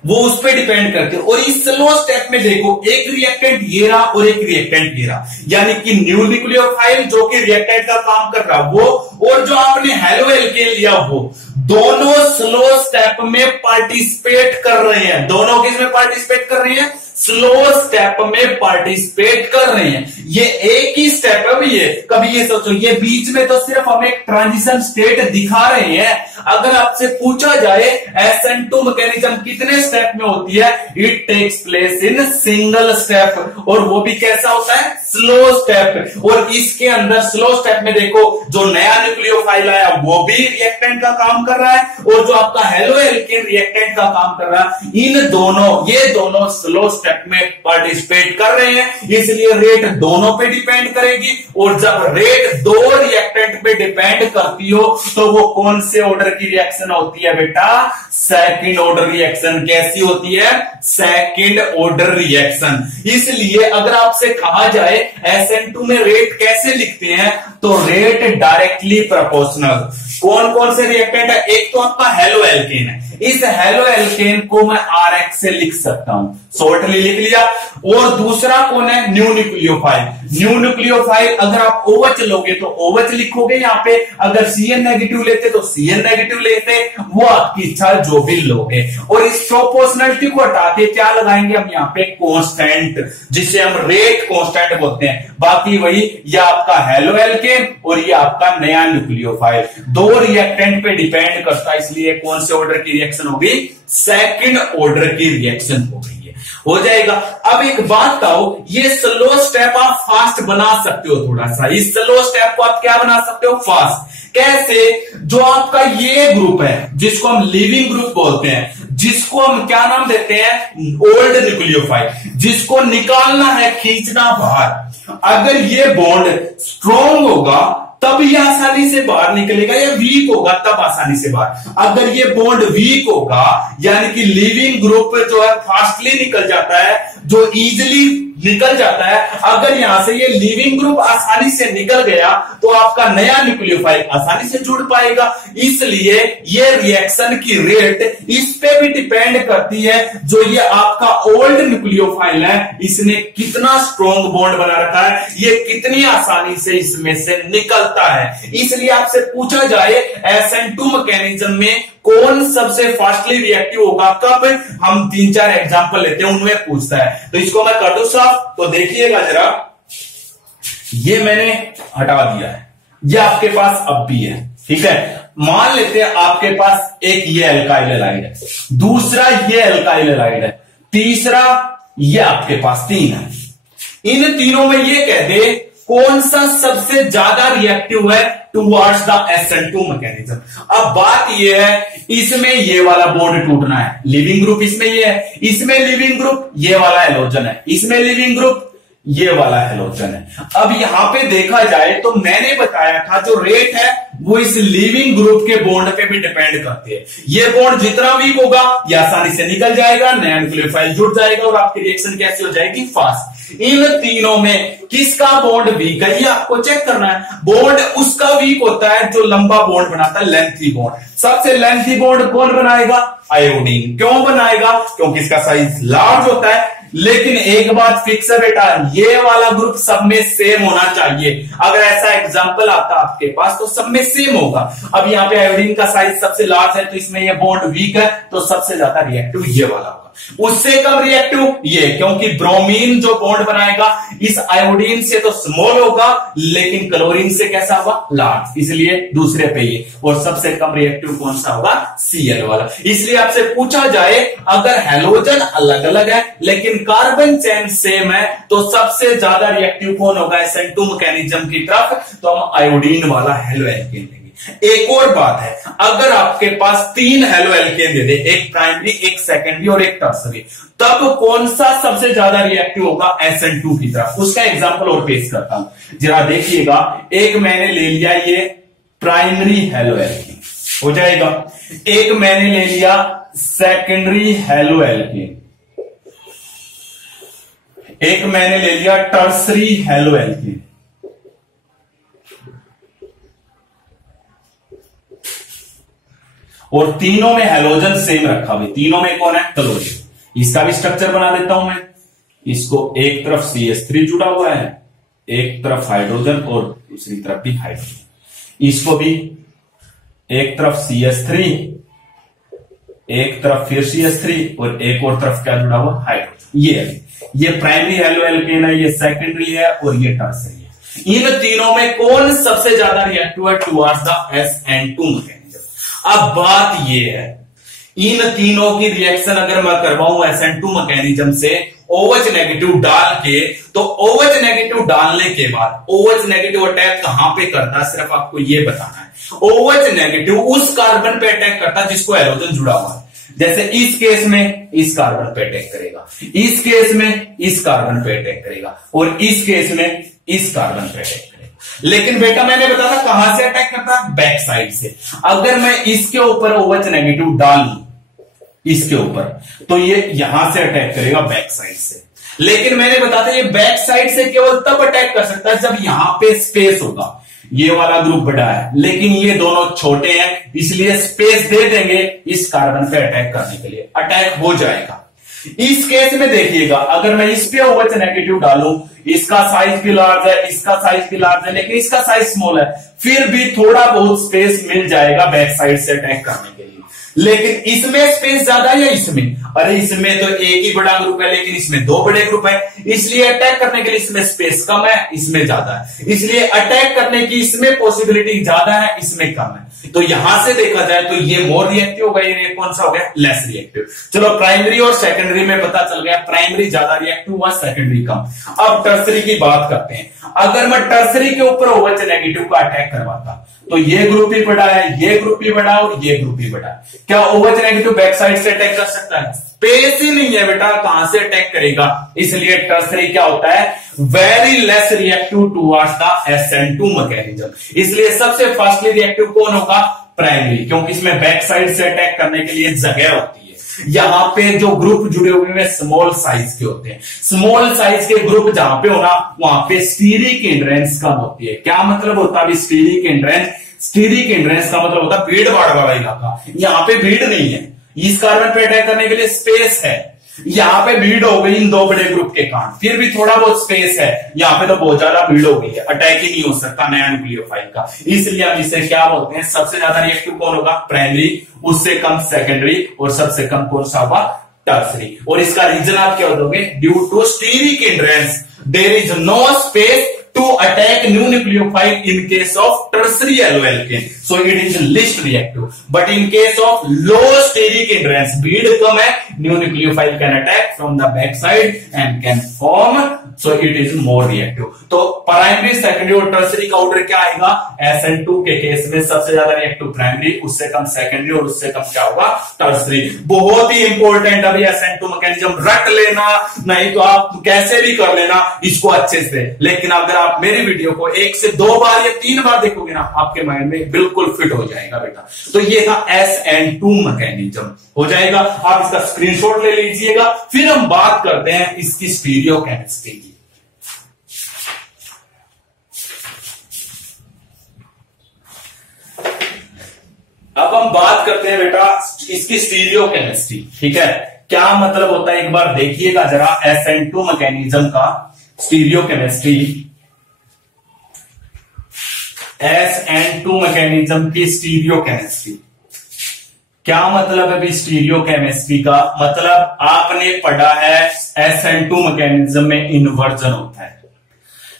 वो उस पर डिपेंड करते हैं। और इस स्लो स्टेप में देखो, एक रिएक्टेंट ये रहा और एक रिएक्टेंट ये रहा, यानी कि न्यू न्यूक्लियोफाइल जो कि रिएक्टेंट का काम कर रहा वो, और जो आपने हेलो एल्केन लिया वो, दोनों स्लो स्टेप में पार्टिसिपेट कर रहे हैं। दोनों किस में पार्टिसिपेट कर रहे हैं, स्लो स्टेप में पार्टिसिपेट कर रहे हैं। ये एक ही स्टेप है भैया। कभी ये सोचो, ये बीच में तो सिर्फ हम एक ट्रांजिशन स्टेट दिखा रहे हैं। अगर आपसे पूछा जाए SN2 मैकेनिज्म कितने स्टेप में होती है, it takes place in single step, और वो भी कैसा होता है, स्लो स्टेप। और इसके अंदर स्लो स्टेप में देखो, जो नया न्यूक्लियोफाइल आया वो भी रिएक्टेंट का काम कर रहा है, और जो आपका हेलो एल्केन रिएक्टेंट का काम कर रहा है। इन दोनों, ये दोनों स्लो स्टेप में पार्टिसिपेट कर रहे हैं, इसलिए रेट दोनों पे डिपेंड करेगी। और जब रेट दो रिएक्टेंट पे डिपेंड करती हो तो वो कौन से ऑर्डर की रिएक्शन होती है बेटा, सेकंड ऑर्डर रिएक्शन। कैसी होती है, सेकंड ऑर्डर रिएक्शन। इसलिए अगर आपसे कहा जाए SN2 में रेट कैसे लिखते हैं, तो रेट डायरेक्टली प्रोपोर्शनल। कौन कौन से रिएक्टेंट है, एक तो आपका हेलो एल्केन है, इस हेलो एल्केन को मैं RX से लिख सकता हूं, शॉर्टली लिख लिया। और दूसरा कौन है, न्यू न्यूक्लियोफाइल। न्यू न्यूक्लियोफाइल अगर आप OH लोगे तो OH लिखोगे यहां पे, अगर CN नेगेटिव लेते तो CN नेगेटिव लेते, वो आपकी इच्छा जो भी लोगे। और इस प्रोपोर्शनलिटी को हटा के क्या लगाएंगे हम यहाँ पे, कांस्टेंट, जिसे हम रेट कांस्टेंट बोलते हैं। बाकी वही, ये आपका हेलो एल्केन और ये आपका नया न्यूक्लियोफाइल, दो रिएक्टेंट पे डिपेंड करता है, इसलिए कौन से ऑर्डर की रिएक्शन होगी, सेकंड ऑर्डर की रिएक्शन हो गई है, हो जाएगा। अब एक बात बताओ, ये स्लो स्टेप आप फास्ट बना सकते हो थोड़ा सा, इस स्लो स्टेप को आप क्या बना सकते हो, फास्ट। कैसे, जो आपका ये ग्रुप है जिसको हम लिविंग ग्रुप बोलते हैं, जिसको हम क्या नाम देते हैं, ओल्ड न्यूक्लियोफाइल, जिसको निकालना है, खींचना बाहर। अगर ये बॉन्ड स्ट्रॉन्ग होगा तब ये आसानी से बाहर निकलेगा, या वीक होगा तब आसानी से बाहर। अगर ये बॉन्ड वीक होगा, यानी कि लिविंग ग्रुप जो है फास्टली निकल जाता है, जो इजीली निकल जाता है, अगर यहां से ये लिविंग ग्रुप आसानी से निकल गया तो आपका नया न्यूक्लियोफाइल आसानी से जुड़ पाएगा। इसलिए ये रिएक्शन की रेट इस पे भी डिपेंड करती है, जो ये आपका ओल्ड न्यूक्लियोफाइल है, इसने कितना स्ट्रॉन्ग बॉन्ड बना रखा है, ये कितनी आसानी से इसमें से निकलता है। इसलिए आपसे पूछा जाए SN2 मैकेनिज्म में कौन सबसे फास्टली रिएक्टिव होगा, कब, हम 3-4 एग्जांपल लेते हैं, उनमें पूछता है। तो इसको मैं कर दूं साफ, तो देखिएगा जरा, ये मैंने हटा दिया है, ये आपके पास अब भी है, ठीक है। मान लेते हैं आपके पास एक ये अल्काइल हैलाइड है, दूसरा ये अल्काइल हैलाइड है, तीसरा ये आपके पास 3 है। इन तीनों में ये कह दे कौन सा सबसे ज्यादा रिएक्टिव है टुवर्ड्स द SN2 मैकेनिज्म। अब बात ये है, इसमें ये वाला बॉन्ड टूटना है, लिविंग ग्रुप इसमें ये है, इसमें लिविंग ग्रुप ये वाला हैलोजन है, इसमें लिविंग ग्रुप ये वाला हैलोजन है। अब यहां पे देखा जाए तो मैंने बताया था जो रेट है वो इस लिविंग ग्रुप के बॉन्ड पे भी डिपेंड करती है। ये बॉन्ड जितना वीक होगा ये आसानी से निकल जाएगा, नया न्यूक्लियोफाइल जुड़ जाएगा और आपकी रिएक्शन कैसी हो जाएगी, फास्ट। इन तीनों में किसका बॉन्ड वीक है ये आपको चेक करना है। बॉन्ड उसका वीक होता है जो लंबा बॉन्ड बनाता है, लेंथी बॉन्ड। सबसे लेंथी बॉन्ड कौन बनाएगा, आयोडीन। क्यों बनाएगा, क्योंकि इसका साइज लार्ज होता है, लेकिन एक बात फिक्स है बेटा, ये वाला ग्रुप सब में सेम होना चाहिए। अगर ऐसा एग्जांपल आता आपके पास तो सब में सेम होगा। अब यहाँ पे आयोडीन का साइज सबसे लार्ज है तो इसमें ये बॉन्ड वीक है, तो सबसे ज्यादा रिएक्टिव ये वाला होगा। उससे कम रिएक्टिव ये, क्योंकि ब्रोमीन जो बॉन्ड बनाएगा इस आयोडीन से तो स्मॉल होगा, लेकिन क्लोरीन से कैसा होगा, लार्ज, इसलिए दूसरे पे ये। और सबसे कम रिएक्टिव कौन सा होगा, Cl वाला। इसलिए आपसे पूछा जाए अगर हैलोजन अलग अलग है लेकिन कार्बन चेन सेम है तो सबसे ज्यादा रिएक्टिव कौन होगा SN2 मैकेनिज्म की तरफ, तो हम आयोडीन वाला हेलो एल्केन लेंगे। एक और बात है, अगर आपके पास 3 हेलो एल्केन दे दे, एक प्राइमरी, एक सेकेंडरी और एक टर्सरी, तब कौन सा सबसे ज्यादा रिएक्टिव होगा, SN2 की तरफ। उसका एग्जांपल और पेश करता हूं, जरा देखिएगा। एक मैंने ले लिया ये प्राइमरी हेलो एल्केन हो जाएगा, एक मैंने ले लिया सेकेंडरी हेलो एल्केन, एक मैंने ले लिया टर्सरी हेलो एल्केन, और तीनों में हैलोजन सेम रखा हुआ, तीनों में कौन है, क्लोरीन। इसका भी स्ट्रक्चर बना देता हूं मैं। इसको एक तरफ CH3 जुड़ा हुआ है, एक तरफ हाइड्रोजन और दूसरी तरफ भी हाइड्रोजन। इसको भी एक तरफ CH3, एक तरफ फिर CH3 और एक और तरफ क्या जुड़ा हुआ, हाइड्रोजन। ये प्राइमरी हेलो एल्केन है, ये सेकेंडरी है और ये टर्सरी है। इन तीनों में कौन सबसे ज्यादा रिएक्टिव है टुवर्ड्स द SN2 मैकेनिज्म। अब बात ये है, इन तीनों की रिएक्शन अगर मैं करवाऊं SN2 मैकेनिज्म से OH नेगेटिव डाल के, तो OH नेगेटिव डालने के बाद OH नेगेटिव अटैक कहां पे करता है, सिर्फ आपको ये बताना है। OH नेगेटिव उस कार्बन पे अटैक करता है जिसको हैलोजन जुड़ा हुआ है। जैसे इस केस में इस कार्बन पे अटैक करेगा, इस केस में इस कार्बन पे अटैक करेगा और इस केस में इस कार्बन पे अटैक करेगा। लेकिन बेटा मैंने बताया कहां से अटैक करता है, बैक साइड से। अगर मैं इसके ऊपर OH नेगेटिव डालूं, इसके ऊपर, तो ये यहां से अटैक करेगा बैक साइड से। लेकिन मैंने बताया ये बैक साइड से केवल तब अटैक कर सकता है जब यहां पे स्पेस होगा। ये वाला ग्रुप बड़ा है लेकिन ये दोनों छोटे हैं, इसलिए स्पेस दे देंगे इस कार्बन पे अटैक करने के लिए, अटैक हो जाएगा। इस केस में देखिएगा, अगर मैं इस पे OH नेगेटिव डालूं, इसका साइज भी लार्ज है, इसका साइज भी लार्ज है, लेकिन इसका साइज स्मॉल है, फिर भी थोड़ा बहुत स्पेस मिल जाएगा बैक साइड से अटैक करने के लिए। लेकिन इसमें स्पेस ज्यादा है या इसमें, अरे इसमें तो एक ही बड़ा ग्रुप है लेकिन इसमें 2 बड़े ग्रुप है, इसलिए अटैक करने के लिए इसमें स्पेस कम है, इसमें ज्यादा है, इसलिए अटैक करने की इसमें पॉसिबिलिटी ज्यादा है, इसमें कम है। तो यहां से देखा जाए तो ये मोर रिएक्टिव होगा, ये कौन सा हो गया, लेस रिएक्टिव। चलो प्राइमरी और सेकेंडरी में पता चल गया, प्राइमरी ज्यादा रिएक्टिव हुआ, सेकेंडरी कम। अब टर्सरी की बात करते हैं। अगर मैं टर्सरी के ऊपर OH नेगेटिव का अटैक करवाता तो ये ग्रुप ही बड़ा है, ये ग्रुप ही बड़ा और ये ग्रुप ही बड़ा है। क्या OH नेगेटिव बैक साइड से अटैक कर सकता है? स्पेस ही नहीं है बेटा, कहां से अटैक करेगा। इसलिए टर्सरी क्या होता है, very less reactive towards the SN2 mechanism. इसलिए सबसे फास्टली रिएक्टिव कौन होगा, प्राइमरी, क्योंकि इसमें बैक साइड से अटैक करने के लिए जगह होती है। यहां पे जो ग्रुप जुड़े हुए हैं स्मॉल साइज के होते हैं। स्मॉल साइज के ग्रुप जहां पे होना वहां पे स्टीरिक हिंड्रेंस कम होती है। क्या मतलब होता है स्टीरिक हिंड्रेंस? स्टीरिक हिंड्रेंस का मतलब होता है भीड़ भाड़ वाला इलाका। यहां पे भीड़ नहीं है, इस कार्बन पे अटैक करने के लिए स्पेस है। यहां पे भीड़ हो गई इन 2 बड़े ग्रुप के कारण, फिर भी थोड़ा बहुत स्पेस है, यहां पे तो बहुत ज्यादा भीड़ हो गई है, अटैक ही नहीं हो सकता नया न्यूक्लियोफाइल का। इसलिए हम इसे क्या बोलते हैं, सबसे ज्यादा रिएक्टिव कौन होगा, प्राइमरी, उससे कम सेकेंडरी और सबसे कम कौन सा होगा, टर्सरी। और इसका रीजन आप क्या दोगे, due to steric hindrance there is no space to attack new nucleophile in case of tertiary haloalkane, so it is least reactive. But in case of low steric hindrance, भीड़ कम है, new nucleophile can attack from the backside and can form, so it is more reactive. तो primary, secondary और tertiary का order क्या आएगा, SN2 के case में सबसे ज्यादा रिएक्टिव प्राइमरी, उससे कम सेकेंडरी और उससे कम क्या होगा, टर्सरी। बहुत ही इंपॉर्टेंट, अभी SN2 मैकेनिज्म रट लेना, नहीं तो आप कैसे भी कर लेना इसको अच्छे से। लेकिन अगर आप मेरी वीडियो को 1 से 2 बार या 3 बार देखोगे ना, आपके माइंड में बिल्कुल फिट हो जाएगा बेटा। तो ये था SN2 मैकेनिज्म, हो जाएगा। आप इसका स्क्रीनशॉट ले लीजिएगा। फिर हम बात करते हैं इसकी स्टीरियोकेमिस्ट्री की। अब हम बात करते हैं बेटा इसकी स्टीरियोकेमिस्ट्री, ठीक है। क्या मतलब होता है एक बार देखिएगा जरा SN2 मैकेनिज्म का स्टीरियोकेमिस्ट्री, SN2 मैकेनिज्म की स्टीरियोकेमिस्ट्री। क्या मतलब है स्टीरियोकेमिस्ट्री का? मतलब आपने पढ़ा है SN2 मैकेनिज्म में इन्वर्जन होता है,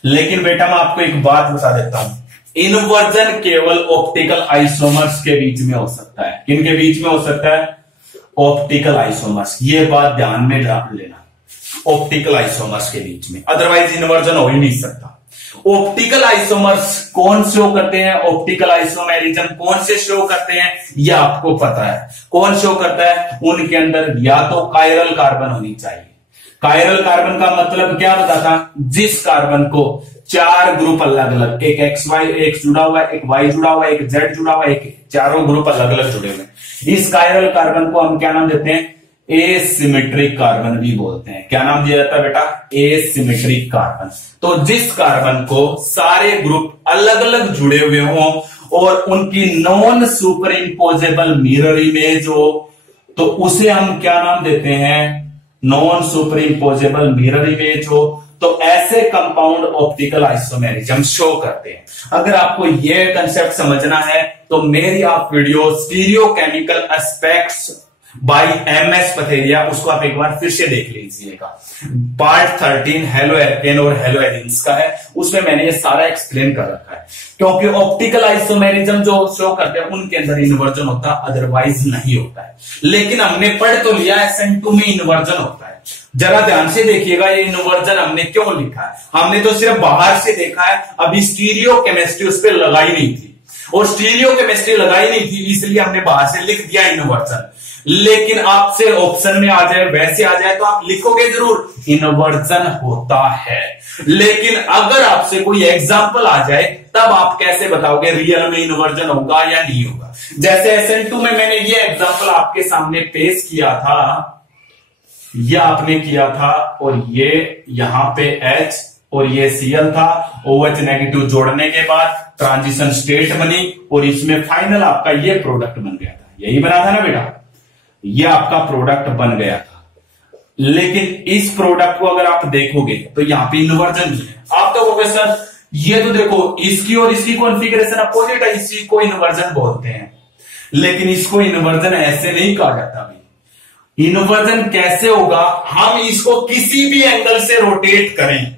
लेकिन बेटा मैं आपको एक बात बता देता हूं, इन्वर्जन केवल ऑप्टिकल आइसोमर्स के बीच में हो सकता है। किनके बीच में हो सकता है? Optical isomers. ये बात ध्यान में लेना, ऑप्टिकल आइसोमर्स के बीच में, अदरवाइज इन्वर्जन हो ही नहीं सकता। ऑप्टिकल आइसोमर्स कौन शो करते हैं? ऑप्टिकल आइसोमेरिज्म कौन से शो करते हैं? यह आपको पता है। कौन शो करता है? उनके अंदर या तो कायरल कार्बन होनी चाहिए। कायरल कार्बन का मतलब क्या बताता? जिस कार्बन को 4 ग्रुप अलग अलग, एक XY एक जुड़ा हुआ है, एक Y जुड़ा हुआ है, एक Z जुड़ा हुआ है, एक चारों ग्रुप अलग अलग जुड़े हुए हैं। इस कायरल कार्बन को हम क्या नाम देते हैं? एसिमेट्रिक कार्बन भी बोलते हैं। क्या नाम दिया जाता है बेटा? Asymmetric carbon. तो जिस कार्बन को सारे ग्रुप अलग अलग जुड़े हुए हों और उनकी non super imposable mirror image हो, तो उसे हम क्या नाम देते हैं? Non super imposable mirror image हो, तो ऐसे कंपाउंड ऑप्टिकल आइसोमेरिज्म शो करते हैं। अगर आपको यह कंसेप्ट समझना है तो मेरी आप video stereochemical aspects by MS Patheria, उसको आप एक बार फिर से देख लीजिएगा। पार्ट 13 हेलो एल्केन और हेलो एरिन्स का है, उसमें मैंने ये सारा एक्सप्लेन कर रखा है। क्योंकि ऑप्टिकल आइसोमेरिज्म जो शो करते हैं उनके अंदर इन्वर्जन होता है, अदरवाइज नहीं होता है। लेकिन हमने पढ़ तो लिया SN2 में इन्वर्जन होता है। जरा ध्यान से देखिएगा, ये इन्वर्जन हमने क्यों लिखा है? हमने तो सिर्फ बाहर से देखा है, अभी स्टीरियोकेमिस्ट्री उस पर लगाई नहीं थी, और स्टीरियोकेमिस्ट्री लगाई नहीं थी इसलिए हमने बाहर से लिख दिया इन्वर्जन। लेकिन आपसे ऑप्शन में आ जाए, वैसे आ जाए, तो आप लिखोगे जरूर इन्वर्जन होता है। लेकिन अगर आपसे कोई एग्जाम्पल आ जाए तब आप कैसे बताओगे रियल में इन्वर्जन होगा या नहीं होगा? जैसे SN2 में मैंने ये एग्जाम्पल आपके सामने पेश किया था, यह आपने किया था, और ये यहां पे H और ये Cl था, OH नेगेटिव जोड़ने के बाद ट्रांजिशन स्टेट बनी और इसमें फाइनल आपका ये प्रोडक्ट बन गया था। यही बना था ना बेटा? ये आपका प्रोडक्ट बन गया था। लेकिन इस प्रोडक्ट को अगर आप देखोगे तो यहां पे इन्वर्जन नहीं है। आप तो कहोगे सर ये तो देखो इसकी और इसकी कॉन्फ़िगरेशन अपोजिट है, इसी को इन्वर्जन बोलते हैं। लेकिन इसको इन्वर्जन ऐसे नहीं कहा जाता। अभी इन्वर्जन कैसे होगा? हम इसको किसी भी एंगल से रोटेट करें,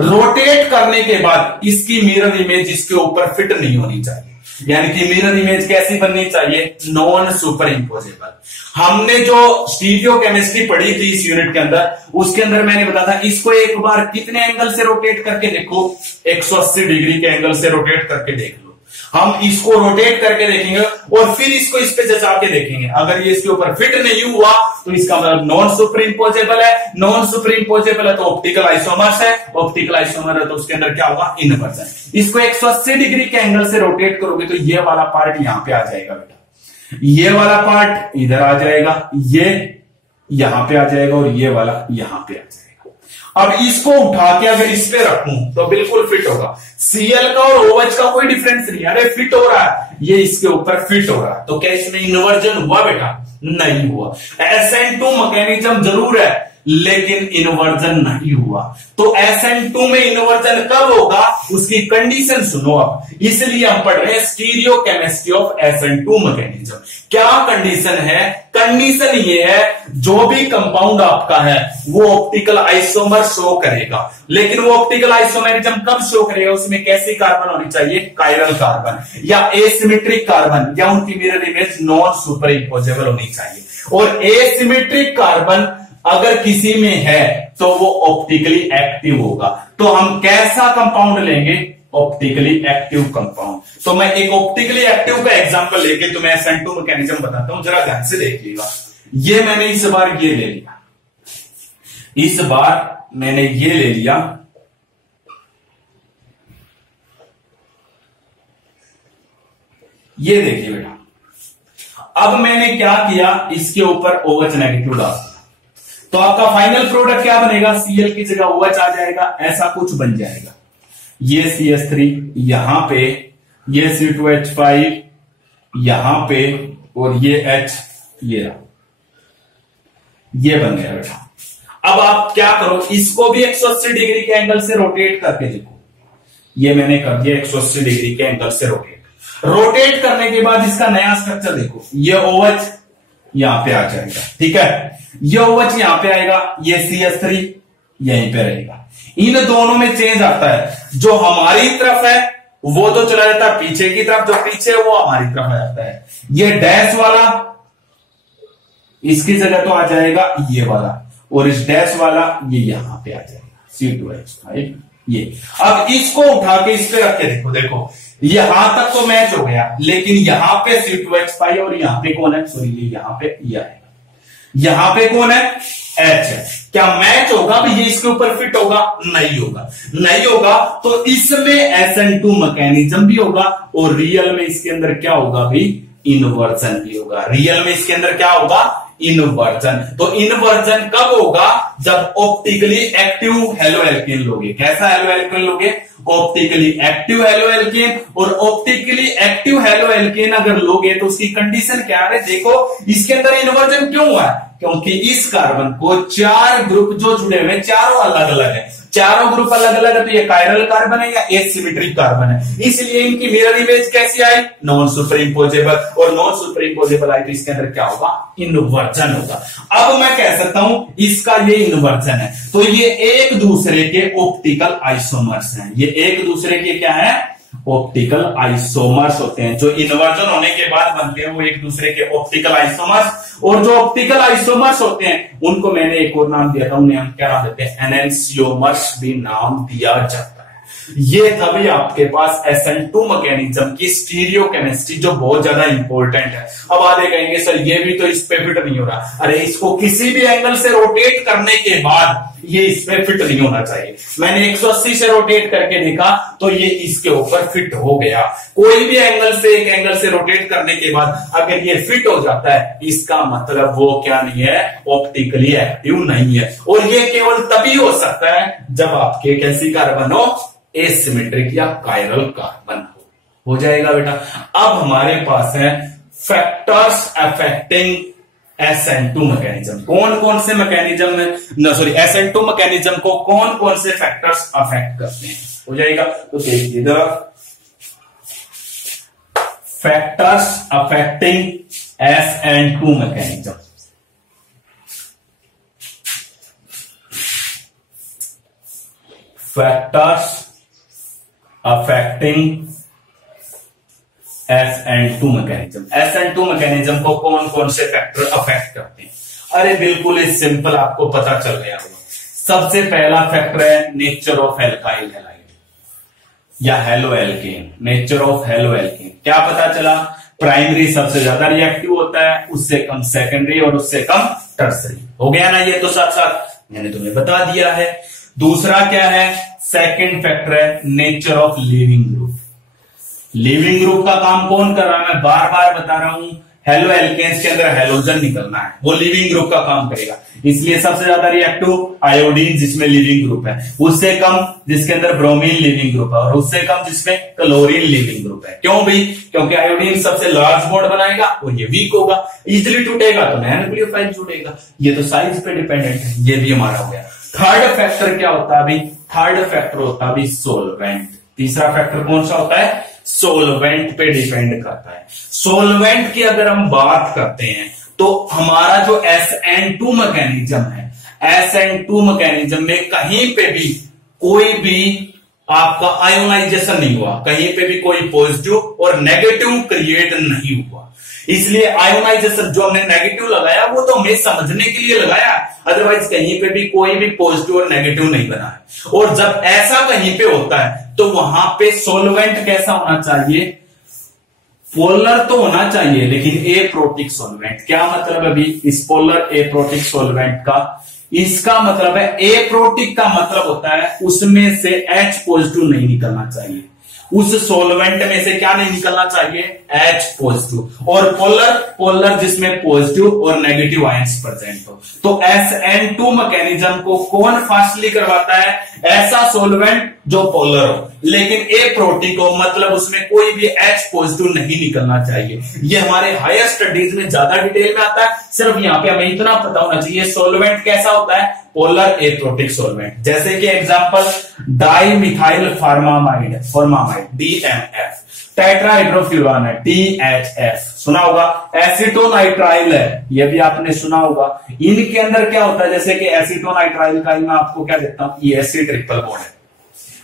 रोटेट करने के बाद इसकी मिरर इमेज इसके ऊपर फिट नहीं होनी चाहिए। यानी कि मिरर इमेज कैसी बननी चाहिए? Non super imposable. हमने जो स्टीरियोकेमिस्ट्री पढ़ी थी इस यूनिट के अंदर, उसके अंदर मैंने बताया था इसको एक बार कितने एंगल से रोटेट करके देखो, 180 डिग्री के एंगल से रोटेट करके देख लो। हम इसको रोटेट करके देखेंगे और फिर इसको इस पे जचा के देखेंगे। अगर ये इसके ऊपर फिट नहीं हुआ तो इसका मतलब नॉन सुपर इम्पोजेबल है। नॉन सुपर इम्पोजेबल है तो ऑप्टिकल आइसोमर्स है, ऑप्टिकल आइसोमर है तो उसके अंदर क्या होगा? इन्वर्जन। इसको 180 डिग्री के एंगल से रोटेट करोगे तो ये वाला पार्ट यहां पे आ जाएगा बेटा, ये वाला पार्ट इधर आ जाएगा, ये यहां पे आ जाएगा और ये वाला यहां पे आ जाएगा। अब इसको उठा के अगर इस पे रखूं तो बिल्कुल फिट होगा। Cl का और OH का कोई डिफरेंस नहीं, अरे फिट हो रहा है, ये इसके ऊपर फिट हो रहा है। तो क्या इसमें इन्वर्जन हुआ बेटा? नहीं हुआ। SN2 मैकेनिज्म जरूर है लेकिन इन्वर्जन नहीं हुआ। तो SN2 में इन्वर्जन कब होगा उसकी कंडीशन सुनो अब। इसलिए हम पढ़ रहे हैं स्टीरियोकेमिस्ट्री ऑफ SN2 मैकेनिज्म। क्या कंडीशन है? कंडीशन ये है जो भी कंपाउंड आपका है वो ऑप्टिकल आइसोमर शो करेगा। लेकिन वो ऑप्टिकल आइसोमेरिज्म कब शो करेगा? उसमें कैसी कार्बन होनी चाहिए? कायरल कार्बन या एसिमेट्रिक कार्बन, या उनकी mirror image non super imposable होनी चाहिए। और एसिमेट्रिक कार्बन अगर किसी में है तो वो ऑप्टिकली एक्टिव होगा। तो हम कैसा कंपाउंड लेंगे? Optically active compound. तो मैं एक ऑप्टिकली एक्टिव का एग्जांपल लेके तुम्हें SN2 मैकेनिज्म बताता हूं, जरा ध्यान से देखिएगा। ये मैंने इस बार ये ले लिया, इस बार मैंने ये ले लिया, ये देखिए बेटा। अब मैंने क्या किया? इसके ऊपर OH नेगेटिव डाल दिया, तो आपका फाइनल प्रोडक्ट क्या बनेगा? Cl की जगह OH आ जाएगा, ऐसा कुछ बन जाएगा। ये CH3 यहां पे, ये C2H5 यहां पे, और ये H ये रहा। ये बन गया बेटा। अब आप क्या करो, इसको भी 180 डिग्री के एंगल से रोटेट करके देखो। ये मैंने कर दिया 180 डिग्री के एंगल से रोटेट करने के बाद इसका नया स्ट्रक्चर देखो, ये OH यहां पे आ जाएगा, ठीक है, ये OH यहां पे आएगा, ये CH3 यहीं पे रहेगा। इन दोनों में चेंज आता है, जो हमारी तरफ है वो तो चला जाता है पीछे की तरफ, जो पीछे है वो हमारी तरफ आ जाता है। ये डैश वाला इसकी जगह तो आ जाएगा ये वाला, और इस डैश वाला ये यहां पे आ जाएगा C2H5 ये। अब इसको उठा के इस पे रख के देखो यहां तक तो मैच हो गया, लेकिन यहां पे C2H5 और यहां पे कौन है, सॉरी ये यहां पे ये आएगा, यहां पे कौन है, H है। क्या मैच होगा भी, ये इसके ऊपर फिट होगा, नहीं होगा, नहीं होगा। तो इसमें SN2 मैकेनिज्म भी होगा, और रियल में इसके अंदर क्या होगा भी, इन्वर्जन भी होगा। रियल में इसके अंदर क्या होगा, इन्वर्जन। तो इन्वर्जन कब होगा, जब ऑप्टिकली एक्टिव हेलो एल्केन लोगे। कैसा हेलो एल्केन लोगे, ऑप्टिकली एक्टिव हेलो एल्केन। और ऑप्टिकली एक्टिव हेलो एल्केन अगर लोगे तो उसकी कंडीशन क्या है, देखो इसके अंदर इन्वर्जन क्यों हुआ है, क्योंकि इस कार्बन को 4 ग्रुप जो जुड़े हुए, चारों अलग अलग है, चारों ग्रुप अलग अलग है, तो ये कायरल कार्बन है या एसिमेट्रिक कार्बन है, इसलिए इनकी मिरर इमेज कैसी आई, नॉन सुपरइम्पोजेबल। और नॉन सुपरइम्पोजेबल आई तो इसके अंदर क्या होगा, इन्वर्जन होगा। अब मैं कह सकता हूं इसका ये इन्वर्जन है, तो ये एक दूसरे के ऑप्टिकल आइसोमर्स हैं। ये एक दूसरे के क्या है, ऑप्टिकल आइसोमर्स होते हैं। जो इन्वर्जन होने के बाद बनते हैं वो एक दूसरे के ऑप्टिकल आइसोमर्स। और जो ऑप्टिकल आइसोमर्स होते हैं उनको मैंने एक और नाम दिया था, उन्हें हम क्या नाम देते हैं, एनेंसियोमर्स भी नाम दिया जाता है। ये था भी आपके पास SN2 मैकेनिज्म की स्टीरियो केमिस्ट्री, जो बहुत ज्यादा इंपॉर्टेंट है। अब आधे कहेंगे सर ये भी तो इस पे फिट नहीं हो रहा, अरे इसको किसी भी एंगल से रोटेट करने के बाद ये इस पे फिट नहीं होना चाहिए। मैंने 180 से रोटेट करके देखा तो ये इसके ऊपर फिट हो गया। कोई भी एंगल से एक एंगल से रोटेट करने के बाद अगर ये फिट हो जाता है, इसका मतलब वो क्या नहीं है, ऑप्टिकली एक्टिव नहीं है। और ये केवल तभी हो सकता है जब आपके कैसी कार्बन हो, एसिमेट्रिक या कायरल कार्बन हो जाएगा बेटा। अब हमारे पास है फैक्टर्स अफेक्टिंग SN2 मैकेनिज्म। कौन कौन से मैकेनिज्म है, सॉरी SN2 मैकेनिज्म को कौन कौन से फैक्टर्स अफेक्ट करते हैं, हो जाएगा। तो देखिए जरा, factors affecting SN2 mechanism. Factors affecting SN2 mechanism. SN2 mechanism को कौन कौन से फैक्टर अफेक्ट करते हैं, अरे बिल्कुल सिंपल, आपको पता चल गया होगा। सबसे पहला फैक्टर है नेचर ऑफ एल्काइल हैलाइड या halo alkane. Nature of halo alkane क्या पता चला, प्राइमरी सबसे ज्यादा रिएक्टिव होता है, उससे कम सेकेंडरी और उससे कम टर्सरी। हो गया ना, ये तो साथ साथ मैंने तुम्हें बता दिया है। दूसरा क्या है, सेकंड फैक्टर है nature of leaving group. Leaving group का काम कौन कर रहा है, मैं बार बार बता रहा हूं, हेलो एल्केन्स के अंदर हेलोजन निकलना है, वो लिविंग ग्रुप का काम करेगा। इसलिए सबसे ज्यादा रिएक्टिव आयोडीन जिसमें लिविंग ग्रुप है, उससे कम जिसके अंदर ब्रोमीन लिविंग ग्रुप है, और उससे कम जिसमें क्लोरीन लिविंग ग्रुप है। क्यों भाई, क्योंकि आयोडीन सबसे लार्ज बॉन्ड बनाएगा और ये वीक होगा, इजिली टूटेगा तो नया न्यूक्लियोफाइल जुड़ेगा। ये तो साइज पे डिपेंडेंट है, ये भी हमारा हो गया। थर्ड फैक्टर क्या होता है अभी, थर्ड फैक्टर होता है अभी सोलवेंट। तीसरा फैक्टर कौन सा होता है, सोलवेंट पे डिपेंड करता है। सोलवेंट की अगर हम बात करते हैं तो हमारा जो SN2 मैकेनिज्म है, SN2 मैकेनिज्म में कहीं पे भी कोई भी आपका आयोनाइजेशन नहीं हुआ, कहीं पे भी कोई पॉजिटिव और नेगेटिव क्रिएट नहीं हुआ। इसलिए आयोनाइजेशन जो हमने नेगेटिव लगाया वो तो हमें समझने के लिए लगाया, अदरवाइज कहीं पे भी कोई भी पॉजिटिव और नेगेटिव नहीं बना है। और जब ऐसा कहीं पे होता है तो वहां पे सोलवेंट कैसा होना चाहिए, पोलर तो होना चाहिए लेकिन एप्रोटिक सोलवेंट। क्या मतलब है अभी इस पोलर एप्रोटिक सोलवेंट का, इसका मतलब है एप्रोटिक का मतलब होता है उसमें से H पॉजिटिव नहीं निकलना चाहिए, उस सोलवेंट में से क्या नहीं निकलना चाहिए, H पॉजिटिव। और पोलर जिसमें पॉजिटिव और नेगेटिव आयंस प्रेजेंट हो। तो SN2 मैकेनिज्म को कौन फास्टली करवाता है, ऐसा सोलवेंट जो पोलर हो लेकिन एप्रोटिक हो, मतलब उसमें कोई भी H पॉजिटिव नहीं निकलना चाहिए। ये हमारे हायर स्टडीज में ज्यादा डिटेल में आता है, सिर्फ यहाँ पे हमें इतना पता होना चाहिए सोलवेंट कैसा होता है, पोलर एप्रोटिक सोलवेंट। जैसे कि example di methyl formamide DMF, टेट्राहाइड्रोफ्यूरान है THF, सुना होगा। एसीटोनाइट्राइल है, ये भी आपने सुना होगा। इनके अंदर क्या होता है, जैसे कि एसीटोनाइट्राइल का मैं आपको क्या देता हूं, ESC ट्रिपल बॉन्ड है।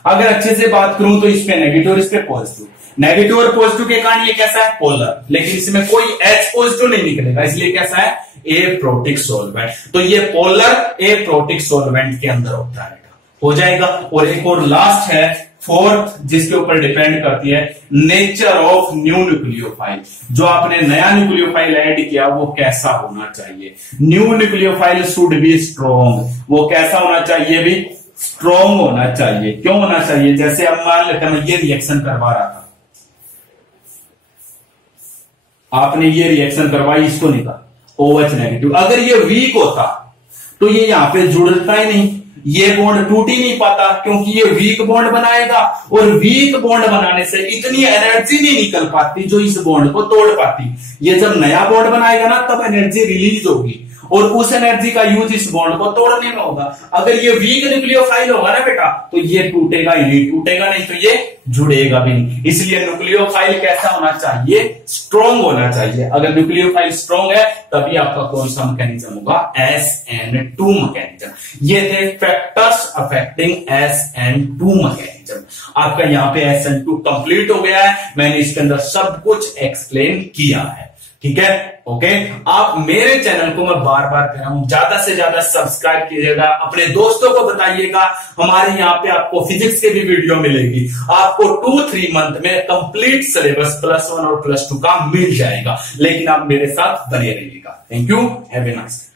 अगर अच्छे से बात करूं तो इस पे नेगेटिव और इस पे पॉजिटिव, नेगेटिव और पॉजिटिव के कारण ये कैसा है, पोलर, लेकिन इसमें कोई H पॉजिटिव नहीं निकलेगा, इसलिए कैसा है, एप्रोटिक सोलवेंट। तो ये पोलर एप्रोटिक सोलवेंट के अंदर होता है, हो जाएगा। और एक और लास्ट है फोर्थ, जिसके ऊपर डिपेंड करती है नेचर ऑफ न्यू न्यूक्लियोफाइल। जो आपने नया न्यूक्लियोफाइल ऐड किया वो कैसा होना चाहिए। New nucleophile should be strong, वो कैसा होना चाहिए, भी स्ट्रॉन्ग होना चाहिए। क्यों होना चाहिए, जैसे अब मान लेते हैं ये रिएक्शन करवा रहा था, आपने ये रिएक्शन करवाई, इसको निकाला OH नेगेटिव। अगर ये वीक होता तो ये यहां पे जुड़ता ही नहीं, ये बॉन्ड टूट ही नहीं पाता, क्योंकि ये वीक बॉन्ड बनाएगा और वीक बॉन्ड बनाने से इतनी एनर्जी नहीं निकल पाती जो इस बॉन्ड को तोड़ पाती। ये जब नया बॉन्ड बनाएगा ना तब एनर्जी रिलीज होगी और उस एनर्जी का यूज इस बॉन्ड को तोड़ने में होगा। अगर ये वीक न्यूक्लियोफाइल होगा ना बेटा तो ये टूटेगा ही नहीं, टूटेगा नहीं तो ये जुड़ेगा भी नहीं। इसलिए न्यूक्लियोफाइल कैसा होना चाहिए, स्ट्रॉन्ग होना चाहिए। अगर न्यूक्लियोफाइल स्ट्रॉन्ग है तभी आपका कौन सा मैकेनिज्म होगा, SN2 मैकेनिज्म। ये थे फैक्टर्स अफेक्टिंग SN2 मैकेनिज्म। आपका यहाँ पे SN2 कंप्लीट हो गया है, मैंने इसके अंदर सब कुछ एक्सप्लेन किया है, ठीक है, ओके। आप मेरे चैनल को मैं बार बार कह रहा हूं ज्यादा से ज्यादा सब्सक्राइब कीजिएगा, अपने दोस्तों को बताइएगा। हमारे यहाँ पे आपको फिजिक्स के भी वीडियो मिलेगी, आपको 2-3 मंथ में कंप्लीट सिलेबस +1 और +2 का मिल जाएगा, लेकिन आप मेरे साथ बने रहिएगा। Thank you, have a nice day.